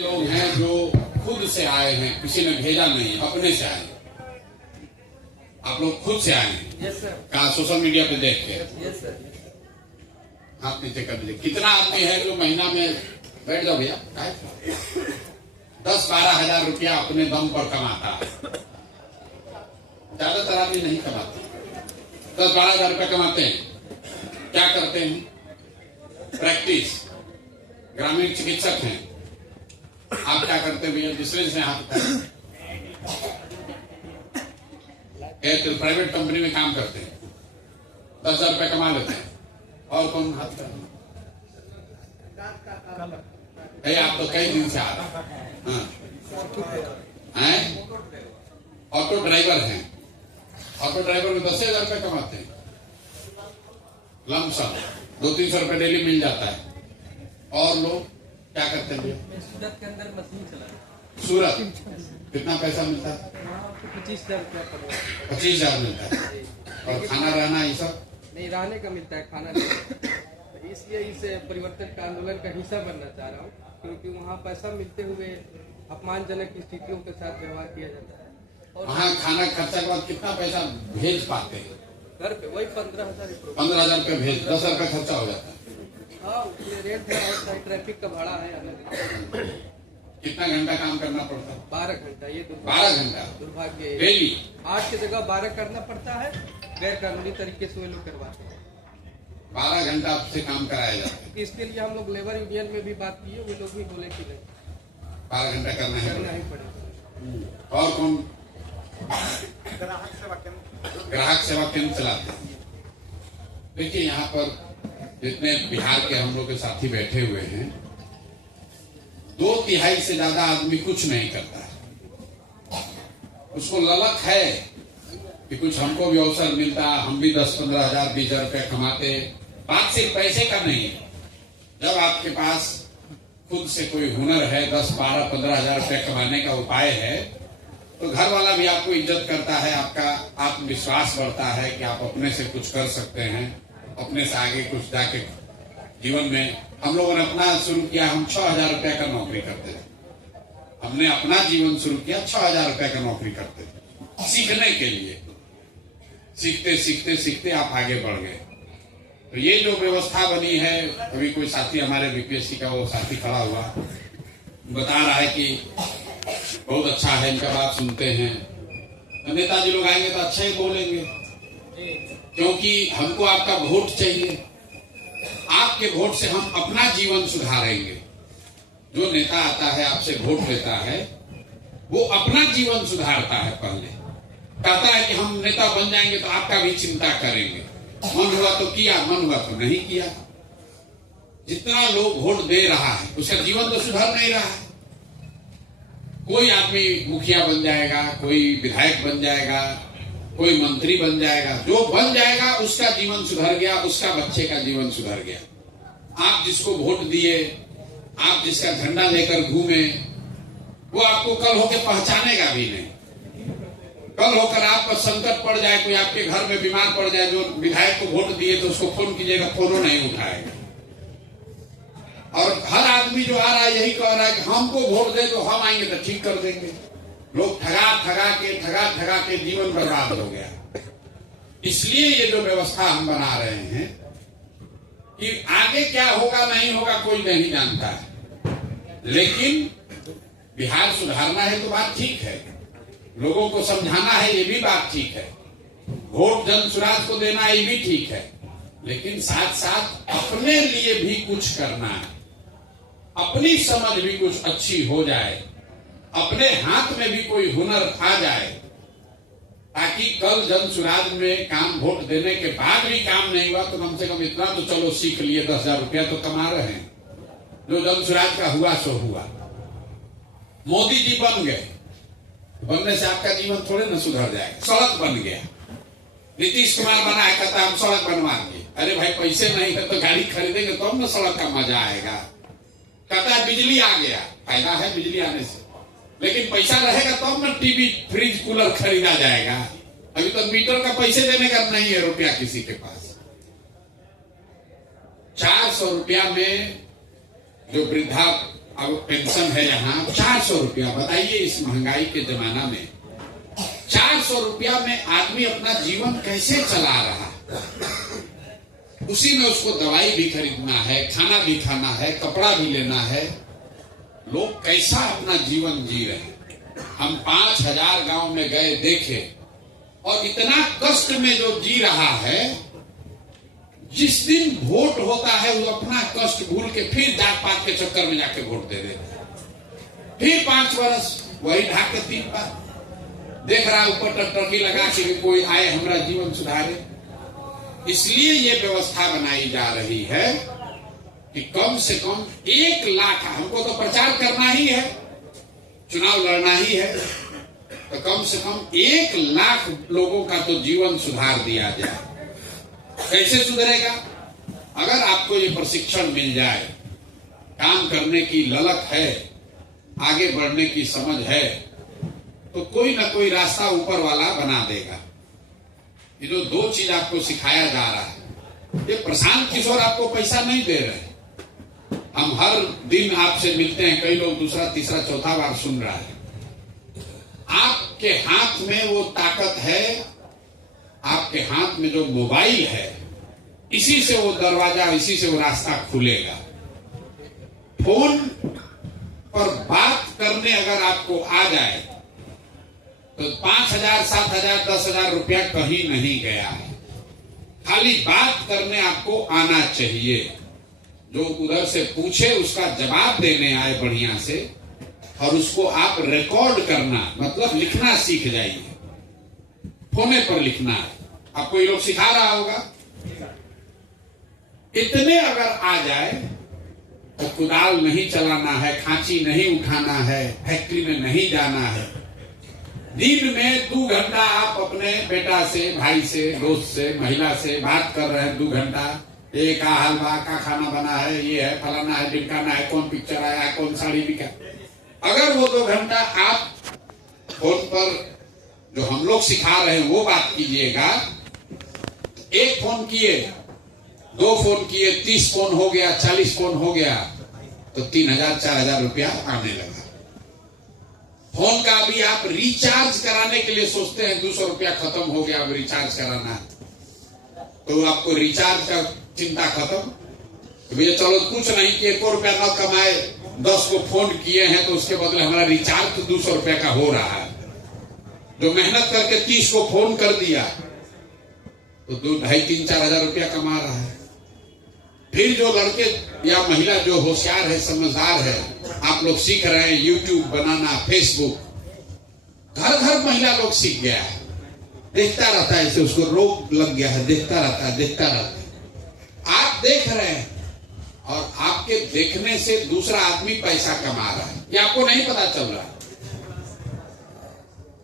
लोग हैं जो खुद से आए हैं, किसी ने भेजा नहीं, अपने से आए। आप लोग खुद से आए हैं? Yes sir. कहाँ? सोशल मीडिया पे देख के? Yes sir. हाथ नीचे कर दीजिए। कितना आदमी है जो महीना में, बैठ जाओ भैया, 10-12 हजार रुपया अपने दम पर कमाता है? ज्यादातर आदमी नहीं कमाते। 10-12 हजार रुपया कमाते हैं, क्या करते हैं? प्रैक्टिस, ग्रामीण चिकित्सक हैं। आप क्या करते हैं भैया? दूसरे से हाथ उठाए। एयरटेल प्राइवेट कंपनी में काम करते हैं, 10,000 रुपया कमा लेते हैं। और कौन हाथ कर? आप तो कई दिन से आ रहे हैं। ऑटो ड्राइवर हैं। ऑटो ड्राइवर में 10,000 रुपया कमाते हैं लमसम, 200-300 रुपये डेली मिल जाता है। और लोग क्या करते हैं? सूरत के अंदर मशीन चला। सूरत कितना पैसा मिलता है? 25,000 रुपया पर मंथ। 25,000 मिलता है। और खाना रहना ये सब नहीं, रहने का मिलता है, खाना नहीं। तो इसलिए इस परिवर्तन का आंदोलन का हिस्सा बनना चाह रहा हूँ, क्योंकि वहाँ पैसा मिलते हुए अपमानजनक स्थितियों के साथ व्यवहार किया जाता है। और वहाँ खाना खर्चा के बाद कितना पैसा भेज पाते हैं? घर पे वही 15,000। 15,000 रुपये भेज, 10,000 रुपया खर्चा हो जाता है। हाँ, उसमें रेंट है और ट्रैफिक का भाड़ा है अलग। कितना घंटा काम करना पड़ता है? 12 घंटा। ये 12 घंटा दुर्भाग्य डेली। 8 की जगह 12 करना पड़ता है। गैर कानूनी तरीके से वे लोग करवाते हैं। 12 घंटा आपसे काम कराया जाता है। इसके लिए हम लोग लेबर यूनियन में भी बात किए, वो लोग भी बोले कि नहीं, 12 घंटा करना ही पड़ेगा। और कौन? ग्राहक सेवा केंद्र चलाते हैं। देखिए, यहाँ पर जितने बिहार के हम लोग के साथी बैठे हुए हैं, 2/3 से ज्यादा आदमी कुछ नहीं करता है। उसको ललक है कि कुछ हमको भी अवसर मिलता, हम भी 10-15 हजार 20,000 रुपया कमाते। बात सिर्फ पैसे का नहीं है। जब आपके पास खुद से कोई हुनर है, 10-12-15 हजार रुपया कमाने का उपाय है, तो घर वाला भी आपको इज्जत करता है, आपका आत्मविश्वास बढ़ता है कि आप अपने से कुछ कर सकते हैं, अपने से आगे कुछ जाके जीवन में। हम लोगों ने अपना शुरू किया, हम 6,000 रुपया का नौकरी करते थे। हमने अपना जीवन शुरू किया, 6,000 रुपया का नौकरी करते थे, सीखने के लिए। सीखते सीखते सीखते आप आगे बढ़ गए। तो ये जो व्यवस्था बनी है, अभी कोई साथी हमारे बीपीएससी का वो साथी खड़ा हुआ, बता रहा है कि बहुत अच्छा है, इनका बात सुनते हैं। नेताजी लोग आएंगे तो अच्छा ही बोलेंगे, क्योंकि हमको आपका वोट चाहिए। आपके वोट से हम अपना जीवन सुधारेंगे। जो नेता आता है, आपसे वोट लेता है, वो अपना जीवन सुधारता है। पहले कहता है कि हम नेता बन जाएंगे तो आपका भी चिंता करेंगे। मन हुआ तो किया, मन हुआ तो नहीं किया। जितना लोग वोट दे रहा है, उसका जीवन तो सुधर नहीं रहा है। कोई आदमी मुखिया बन जाएगा, कोई विधायक बन जाएगा, कोई मंत्री बन जाएगा। जो बन जाएगा उसका जीवन सुधर गया, उसका बच्चे का जीवन सुधर गया। आप जिसको वोट दिए, आप जिसका झंडा लेकर घूमे, वो आपको कल होकर पहचानेगा भी नहीं। कल होकर आप पर संकट पड़ जाए, कोई आपके घर में बीमार पड़ जाए, जो विधायक को वोट दिए तो उसको फोन कीजिएगा, फोन नहीं उठाएगा। और हर आदमी जो आ रहा है यही कह रहा है कि हमको वोट दे तो हम आएंगे तो ठीक कर देंगे। लोग ठगा के जीवन बर्बाद हो गया। इसलिए ये जो व्यवस्था हम बना रहे हैं कि आगे क्या होगा नहीं होगा कोई नहीं जानता है, लेकिन बिहार सुधारना है तो बात ठीक है, लोगों को समझाना है ये भी बात ठीक है, वोट जन स्वराज को देना ये भी ठीक है, लेकिन साथ साथ अपने लिए भी कुछ करना है। अपनी समझ भी कुछ अच्छी हो जाए, अपने हाथ में भी कोई हुनर आ जाए, ताकि कल जन स्वराज में काम वोट देने के बाद भी काम नहीं हुआ तो कम से कम इतना तो चलो सीख लिए, 10,000 रुपया तो कमा रहे हैं। जो जन स्वराज का हुआ सो हुआ। मोदी जी बन गए, बनने से आपका जीवन थोड़े न सुधर जाएगा। सड़क बन गया, नीतीश कुमार बना है, कहता हम सड़क बनवाएंगे। अरे भाई, पैसे नहीं है तो गाड़ी खरीदेंगे तो हम न सड़क का मजा आएगा। कहता है बिजली आ गया, फायदा है बिजली आने से, लेकिन पैसा रहेगा तो हम न टीवी फ्रिज कूलर खरीदा जाएगा। अभी तो मीटर का पैसे देने का नहीं है रुपया किसी के पास। 400 रुपया में जो वृद्धा अब पेंशन है यहाँ 400 रुपया। बताइए इस महंगाई के जमाना में 400 रुपया में आदमी अपना जीवन कैसे चला रहा है। उसी में उसको दवाई भी खरीदना है, खाना भी खाना है, कपड़ा भी लेना है। लोग कैसा अपना जीवन जी रहे हैं। हम 5000 गांव में गए, देखे, और इतना कष्ट में जो जी रहा है, जिस दिन वोट होता है वो अपना कष्ट भूल के फिर जात पात के चक्कर में जाके वोट दे देते हैं। फिर 5 वर्ष वही ढाक के 3 बार देख रहा है ऊपर टकटकी लगा के कोई आए हमारा जीवन सुधारे। इसलिए ये व्यवस्था बनाई जा रही है कि कम से कम 1 लाख, हमको तो प्रचार करना ही है, चुनाव लड़ना ही है, तो कम से कम 1 लाख लोगों का तो जीवन सुधार दिया जाए। कैसे सुधरेगा? अगर आपको ये प्रशिक्षण मिल जाए, काम करने की ललक है, आगे बढ़ने की समझ है, तो कोई ना कोई रास्ता ऊपर वाला बना देगा। ये जो 2 चीज आपको सिखाया जा रहा है, ये प्रशांत किशोर आपको पैसा नहीं दे रहे। हम हर दिन आपसे मिलते हैं, कई लोग दूसरा तीसरा चौथा बार सुन रहा है। आपके हाथ में वो ताकत है, आपके हाथ में जो मोबाइल है, इसी से वो दरवाजा, इसी से वो रास्ता खुलेगा। फोन पर बात करने अगर आपको आ जाए तो 5000, 7000, 10,000 रुपया कहीं नहीं गया है। खाली बात करने आपको आना चाहिए। जो उधर से पूछे उसका जवाब देने आए बढ़िया से, और उसको आप रिकॉर्ड करना, मतलब लिखना सीख जाइए। फोने पर लिखना है, आपको ये लोग सिखा रहा होगा। इतने अगर आ जाए तो कुदाल नहीं चलाना है, खांची नहीं उठाना है, फैक्ट्री में नहीं जाना है। दिन में 2 घंटा आप अपने बेटा से, भाई से, दोस्त से, महिला से बात कर रहे हैं। 2 घंटा, ये का हलवा का खाना बना है, ये है, फलाना है, ढिमकाना है, कौन पिक्चर आया, कौन साड़ी बिका। अगर वो 2 घंटा आप फोन पर जो हम लोग सिखा रहे हैं वो बात कीजिएगा, 1 फोन किए, 2 फोन किए, 30 फोन हो गया, 40 फोन हो गया, तो 3000, 4000 रुपया आने लगा। फोन का भी आप रिचार्ज कराने के लिए सोचते हैं, 200 रुपया खत्म हो गया, अब रिचार्ज कराना है, तो आपको रिचार्ज का चिंता खत्म। तो भैया चलो कुछ नहीं कि 1 रुपया न कमाए, 10 को फोन किए हैं तो उसके बदले हमारा रिचार्ज तो 200 रुपया का हो रहा है। जो मेहनत करके 30 को फोन कर दिया तो 2, 2.5, 3, 4,000 रुपया कमा रहा है। फिर जो लड़के या महिला जो होशियार है, समझदार है, आप लोग सीख रहे हैं यूट्यूब बनाना, फेसबुक, घर घर महिला लोग सीख गया है। देखता रहता है, ऐसे उसको रोग लग गया है, देखता रहता है, देखता रहता है। आप देख रहे हैं और आपके देखने से दूसरा आदमी पैसा कमा रहा है, ये आपको नहीं पता चल रहा।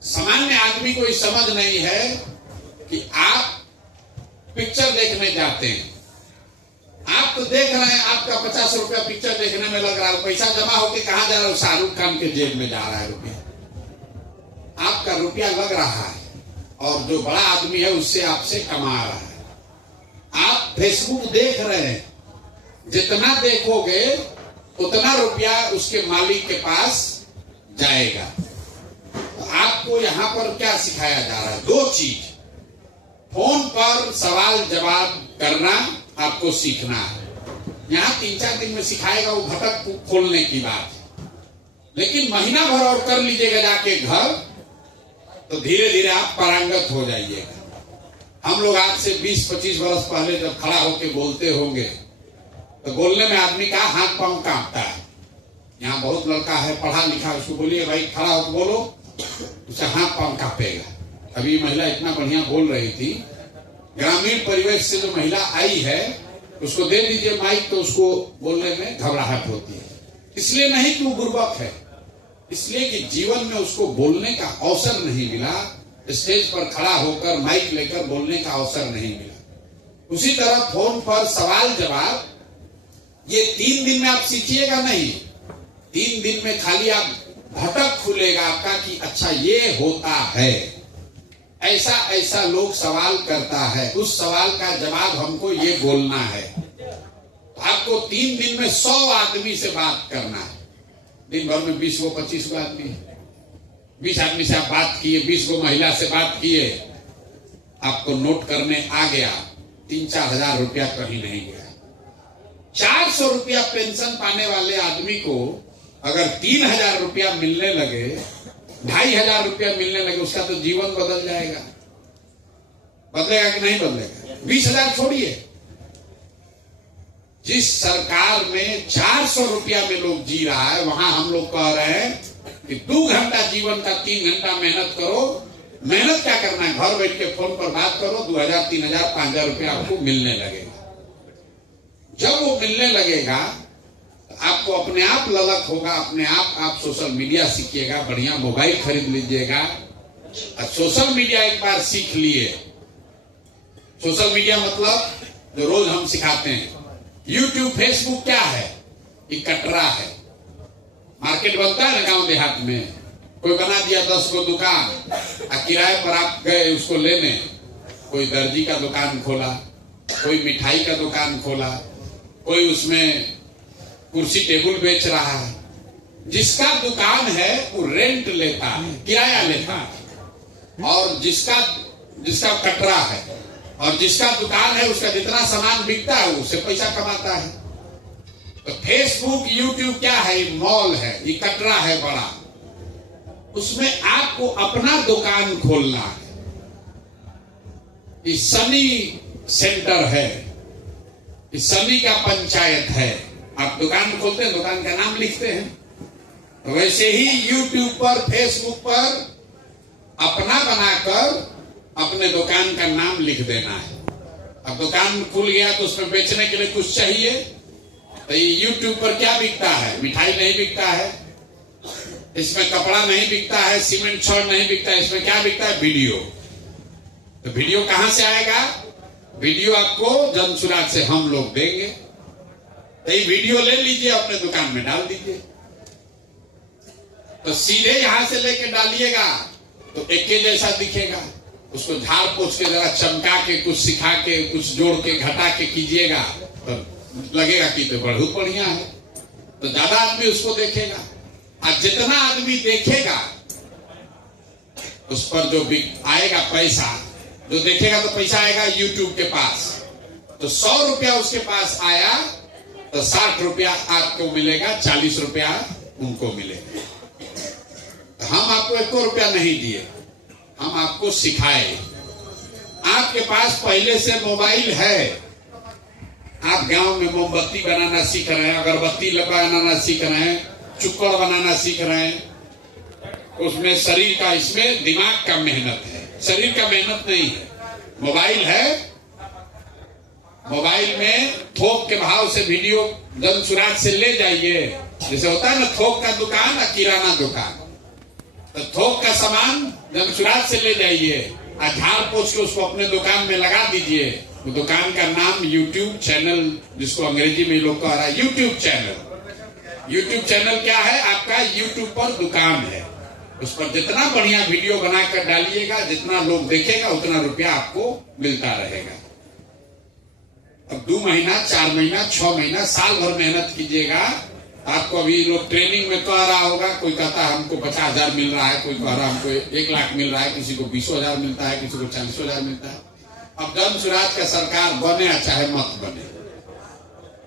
सामान्य आदमी को इस समझ नहीं है कि आप पिक्चर देखने जाते हैं, आप तो देख रहे हैं, आपका 50 रुपया पिक्चर देखने में लग रहा है, पैसा जमा होकर कहां जा रहा है? शाहरुख खान के जेब में जा रहा है रुपया। आपका रुपया लग रहा है और जो बड़ा आदमी है उससे आपसे कमा रहा है। आप फेसबुक देख रहे हैं, जितना देखोगे उतना रुपया उसके मालिक के पास जाएगा। तो आपको यहां पर क्या सिखाया जा रहा है? 2 चीज। फोन पर सवाल जवाब करना आपको सीखना है। यहां 3-4 दिन में सिखाएगा, वो भटक खोलने की बात है। लेकिन महीना भर और कर लीजिएगा जाके घर, तो धीरे धीरे आप पारंगत हो जाइएगा। हम लोग आज से 20-25 वर्ष पहले जब खड़ा होकर बोलते होंगे तो बोलने में आदमी का हाथ पांव कांपता है। यहाँ बहुत लड़का है पढ़ा लिखा, उसको बोलिए भाई खड़ा होकर बोलो, उसका हाथ पांव कांपेगा। अभी महिला इतना बढ़िया बोल रही थी। ग्रामीण परिवेश से जो महिला आई है उसको दे दीजिए माइक, तो उसको बोलने में घबराहट होती है। इसलिए नहीं कि वो बुर्बक है, इसलिए कि जीवन में उसको बोलने का अवसर नहीं मिला, स्टेज पर खड़ा होकर माइक लेकर बोलने का अवसर नहीं मिला। उसी तरह फोन पर सवाल जवाब, ये 3 दिन में आप सीखिएगा नहीं। 3 दिन में खाली आप भटक खुलेगा आपका कि अच्छा ये होता है, ऐसा ऐसा लोग सवाल करता है, उस सवाल का जवाब हमको ये बोलना है। आपको 3 दिन में 100 आदमी से बात करना है। दिन भर में 20 गो 25 गो आदमी, 20 आदमी से आप बात किए, 20 गो महिला से बात किए, आपको नोट करने आ गया 3-4 हजार रुपया कहीं नहीं गया। 400 रुपया पेंशन पाने वाले आदमी को अगर 3,000 रुपया मिलने लगे, 2,500 रुपया मिलने लगे, उसका तो जीवन बदल जाएगा। बदलेगा कि नहीं बदलेगा? 20,000 छोड़िए, जिस सरकार में 400 रुपया में लोग जी रहा है, वहां हम लोग कह रहे हैं कि 2 घंटा जीवन का 3 घंटा मेहनत करो। मेहनत क्या करना है? घर बैठ के फोन पर बात करो, 2,000 3,000 5,000 रुपया आपको मिलने लगेगा। जब वो मिलने लगेगा आपको अपने आप ललक होगा, अपने आप सोशल मीडिया सीखिएगा, बढ़िया मोबाइल खरीद लीजिएगा। और सोशल मीडिया एक बार सीख लिए, सोशल मीडिया मतलब जो रोज हम सिखाते हैं, यूट्यूब फेसबुक क्या है? ये कटरा है। मार्केट बनता है ना गांव देहात में, कोई बना दिया 10 को दुकान, किराए पर आप गए उसको लेने, कोई दर्जी का दुकान खोला, कोई मिठाई का दुकान खोला, कोई उसमें कुर्सी टेबल बेच रहा है। जिसका दुकान है वो रेंट लेता है, किराया लेता है, और जिसका कटरा है और जिसका दुकान है उसका जितना सामान बिकता है उससे पैसा कमाता है। तो फेसबुक यूट्यूब क्या है? ये मॉल है, ये कटरा है बड़ा, उसमें आपको अपना दुकान खोलना है। ये सनी सेंटर है, ये सनी का पंचायत है। आप दुकान खोलते हैं, दुकान का नाम लिखते हैं, तो वैसे ही यूट्यूब पर फेसबुक पर अपना बनाकर अपने दुकान का नाम लिख देना है। अब दुकान खुल गया तो उसमें बेचने के लिए कुछ चाहिए, तो ये यूट्यूब पर क्या बिकता है? मिठाई नहीं बिकता है, इसमें कपड़ा नहीं बिकता है, सीमेंट छड़ नहीं बिकता है, इसमें क्या बिकता है? वीडियो। तो वीडियो कहां से आएगा? वीडियो आपको जनसुराज से हम लोग देंगे। तो ये वीडियो ले लीजिए, अपने दुकान में डाल दीजिए। तो सीधे यहां से लेके डालिएगा तो एक जैसा दिखेगा, उसको झाड़ पोछ के जरा चमका के कुछ सिखा के कुछ जोड़ के घटा के कीजिएगा तो लगेगा कि तो बहुत बढ़िया है, तो ज्यादा आदमी उसको देखेगा। और जितना आदमी देखेगा उस पर जो आएगा पैसा, जो देखेगा तो पैसा आएगा यूट्यूब के पास। तो 100 रुपया उसके पास आया तो 60 रुपया आपको मिलेगा, 40 रुपया उनको मिलेगा। तो हम आपको 1 रुपया नहीं दिए, हम आपको सिखाए। आपके पास पहले से मोबाइल है, आप गांव में मोमबत्ती बनाना सीख रहे हैं, अगरबत्ती बनाना सीख रहे हैं, चुक्कड़ बनाना सीख रहे हैं, उसमें शरीर का, इसमें दिमाग का मेहनत है, शरीर का मेहनत नहीं है। मोबाइल है, मोबाइल में थोक के भाव से वीडियो जनसुराज से ले जाइए। जैसे होता है ना थोक का दुकान और किराना दुकान, तो थोक का सामान जनसुराज से ले जाइए और झाड़ पोछ के उसको अपने दुकान में लगा दीजिए। तो दुकान का नाम यूट्यूब चैनल, जिसको अंग्रेजी में लोग कह रहा है यूट्यूब चैनल। यूट्यूब चैनल क्या है? आपका यूट्यूब पर दुकान है, उस पर जितना बढ़िया वीडियो बनाकर डालिएगा, जितना लोग देखेगा उतना रुपया आपको मिलता रहेगा। अब 2 महीना 4 महीना 6 महीना साल भर मेहनत कीजिएगा। आपको अभी लोग ट्रेनिंग में कह रहा होगा, कोई कहता है हमको 50,000 मिल रहा है, कोई कह रहा है हमको 1 लाख मिल रहा है, किसी को 20,000 मिलता है, किसी को 40,000 मिलता है। अब जनसुराज का सरकार बने चाहे मत बने,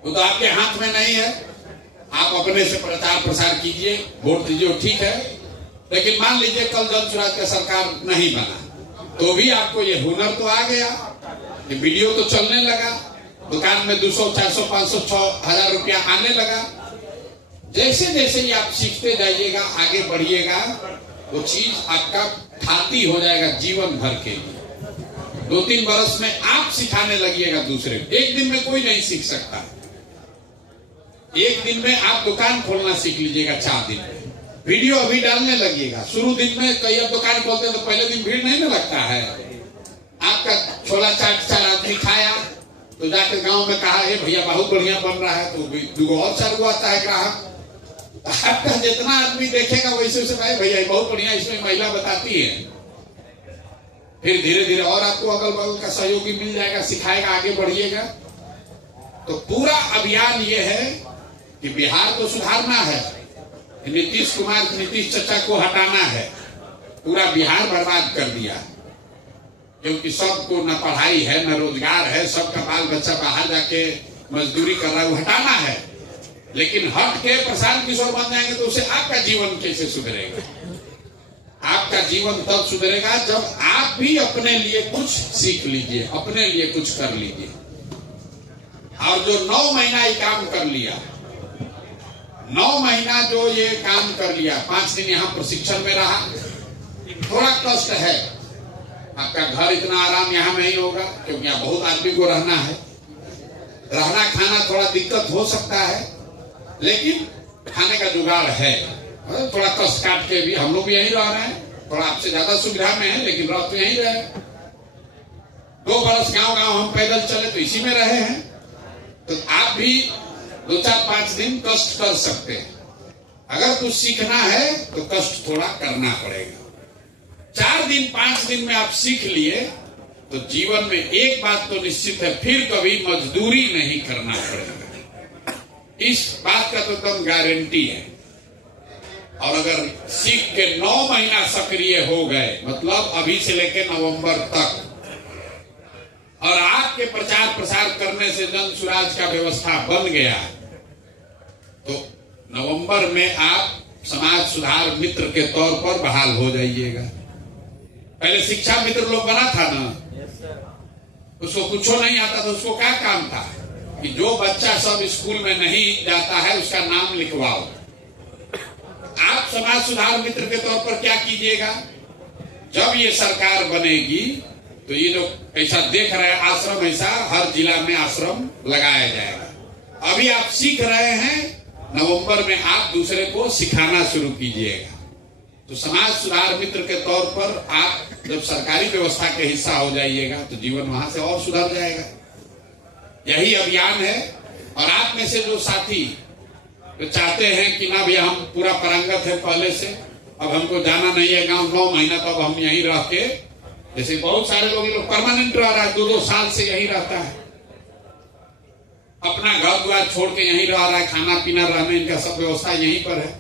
वो तो आपके हाथ में नहीं है। आप अपने से प्रचार प्रसार कीजिए, वोट दीजिए, ठीक है, लेकिन मान लीजिए कल जनसुराज का सरकार नहीं बना तो भी आपको ये हुनर तो आ गया, ये वीडियो तो चलने लगा, दुकान में 200 400 500 6,000 रुपया आने लगा। जैसे जैसे ही आप सीखते जाइएगा, आगे बढ़िएगा, वो चीज आपका खाती हो जाएगा जीवन भर के लिए। 2-3 बरस में आप सिखाने लगिएगा दूसरे को। एक दिन में कोई नहीं सीख सकता। एक दिन में आप दुकान खोलना सीख लीजिएगा, 4 दिन में वीडियो अभी डालने लगिएगा। शुरू दिन में कई अब दुकान खोलते हैं तो पहले दिन भीड़ नहीं ना लगता है। आपका छोला चाट 4 आदमी खाया तो जाकर गांव में कहा है भैया बहुत बढ़िया बन रहा है, तो 2 और चालू आता है ग्राहक। आपका जितना आदमी देखेगा वैसे वैसे भाई भैया बहुत बढ़िया, इसमें महिला बताती है। फिर धीरे धीरे और आपको अगल बगल का सहयोगी मिल जाएगा, सिखाएगा, आगे बढ़िएगा। तो पूरा अभियान ये है कि बिहार को सुधारना है, नीतीश कुमार, नीतीश चचा को हटाना है। पूरा बिहार बर्बाद कर दिया, क्योंकि सबको न पढ़ाई है न रोजगार है, सबका बाल बच्चा बाहर जाके मजदूरी कर रहा है, वो हटाना है। लेकिन हट के प्रशांत किशोर बन जाएंगे तो उसे आपका जीवन कैसे सुधरेगा? आपका जीवन तब सुधरेगा जब आप भी अपने लिए कुछ सीख लीजिए, अपने लिए कुछ कर लीजिए। और जो 9 महीना ये काम कर लिया, 9 महीना जो ये काम कर लिया, 5 दिन यहाँ प्रशिक्षण में रहा, थोड़ा कष्ट है। आपका घर इतना आराम यहाँ नहीं होगा, क्योंकि यहाँ बहुत आदमी को रहना है, रहना खाना थोड़ा दिक्कत हो सकता है, लेकिन खाने का जुगाड़ है। थोड़ा कष्ट काट के भी हम लोग भी यहीं रह रहे हैं, थोड़ा आपसे ज्यादा सुविधा में है, लेकिन रह तो यहीं रहे। 2 बरस गांव गांव हम पैदल चले तो इसी में रहे हैं। तो आप भी 2-4-5 दिन कष्ट कर सकते हैं। अगर कुछ सीखना है तो कष्ट थोड़ा करना पड़ेगा। 4 दिन 5 दिन में आप सीख लिए तो जीवन में एक बात तो निश्चित है, फिर कभी मजदूरी नहीं करना पड़ेगा। इस बात का तो एकदम गारंटी है। और अगर सीख के 9 महीना सक्रिय हो गए, मतलब अभी से लेकर नवंबर तक, और आपके प्रचार प्रसार करने से जन सुराज का व्यवस्था बन गया, तो नवंबर में आप समाज सुधार मित्र के तौर पर बहाल हो जाइएगा। पहले शिक्षा मित्र लोग बना था ना, उसको कुछ नहीं आता तो उसको क्या काम था कि जो बच्चा सब स्कूल में नहीं जाता है उसका नाम लिखवाओ। आप समाज सुधार मित्र के तौर पर क्या कीजिएगा, जब ये सरकार बनेगी तो ये जो ऐसा देख रहे हैं आश्रम, ऐसा हर जिला में आश्रम लगाया जाएगा। अभी आप सीख रहे हैं, नवंबर में आप दूसरे को सिखाना शुरू कीजिएगा। तो समाज सुधार मित्र के तौर पर आप जब सरकारी व्यवस्था के हिस्सा हो जाइएगा तो जीवन वहां से और सुधर जाएगा। यही अभियान है। और आप में से जो साथी तो चाहते हैं कि ना भैया हम पूरा पारंगत है पहले से, अब हमको जाना नहीं है गांव, 9 महीना तो अब हम यहीं रह के, जैसे बहुत सारे लोग परमानेंट रह रहा है, 2-2 साल से यहीं रहता है, अपना घर द्वार छोड़ के यहीं रह रहा है, खाना पीना रहने इनका सब व्यवस्था यहीं पर है।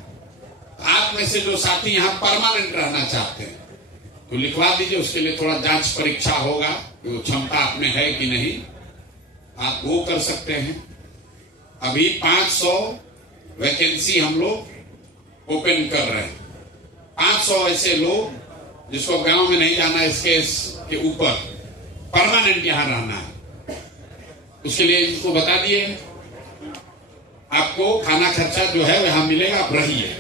आप में से जो साथी यहाँ परमानेंट रहना चाहते हैं तो लिखवा दीजिए। उसके लिए थोड़ा जांच परीक्षा होगा कि वो क्षमता आप में है कि नहीं, आप वो कर सकते हैं। अभी 500 वैकेंसी हम लोग ओपन कर रहे हैं। 500 ऐसे लोग जिसको गांव में नहीं जाना, इसके के ऊपर परमानेंट यहाँ रहना है, उसके लिए इनको बता दिए आपको खाना खर्चा जो है वहां मिलेगा, आप रहिए,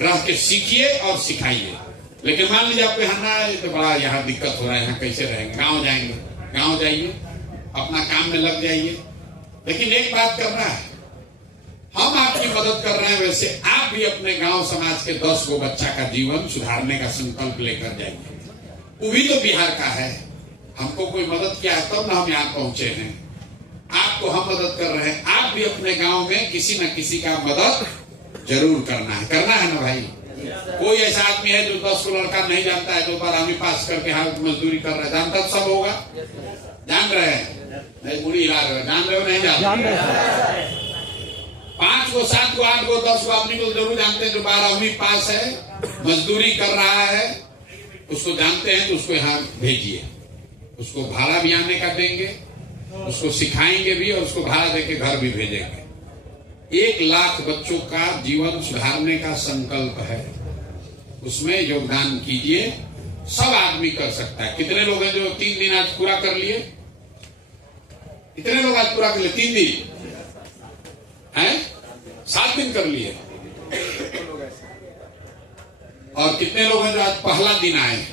रह के सीखिए और सिखाइए। लेकिन मान लीजिए आपको यहाँ ना, तो बड़ा यहाँ दिक्कत हो रहा है, यहाँ कैसे रहेंगे, गांव जाएंगे, गांव जाइए, अपना काम में लग जाइए। लेकिन एक बात करना है, हम आपकी मदद कर रहे हैं, वैसे आप भी अपने गांव समाज के 10 गो बच्चा का जीवन सुधारने का संकल्प लेकर जाइए। वो भी तो बिहार का है, हमको कोई मदद किया है तब ना हम यहाँ पहुंचे हैं। आपको हम मदद कर रहे हैं, आप भी अपने गांव में किसी न किसी का मदद जरूर करना है ना भाई। कोई ऐसा आदमी है जो 10 को लड़का नहीं जानता है, जो 12वीं पास करके हाथ मजदूरी कर रहा है, जानता तो सब होगा, जान रहे हैं, नहीं बुरी हिला रहे हो, जान रहे हो नहीं जान रहे। 5 को 7 को 8 को 10 को आदमी को जरूर जानते हैं जो 12वीं पास है, मजदूरी कर रहा है, उसको जानते हैं तो उसको यहाँ भेजिए। उसको भाड़ा भी आने का देंगे, उसको सिखाएंगे भी और उसको भाड़ा देके घर भी भेजेंगे। 1 लाख बच्चों का जीवन सुधारने का संकल्प है, उसमें योगदान कीजिए। सब आदमी कर सकता है। कितने लोग हैं जो 3 दिन आज पूरा कर लिए? कितने लोग आज पूरा कर लिए 3 दिन हैं? 7 दिन कर लिए। और कितने लोग हैं जो आज पहला दिन आए?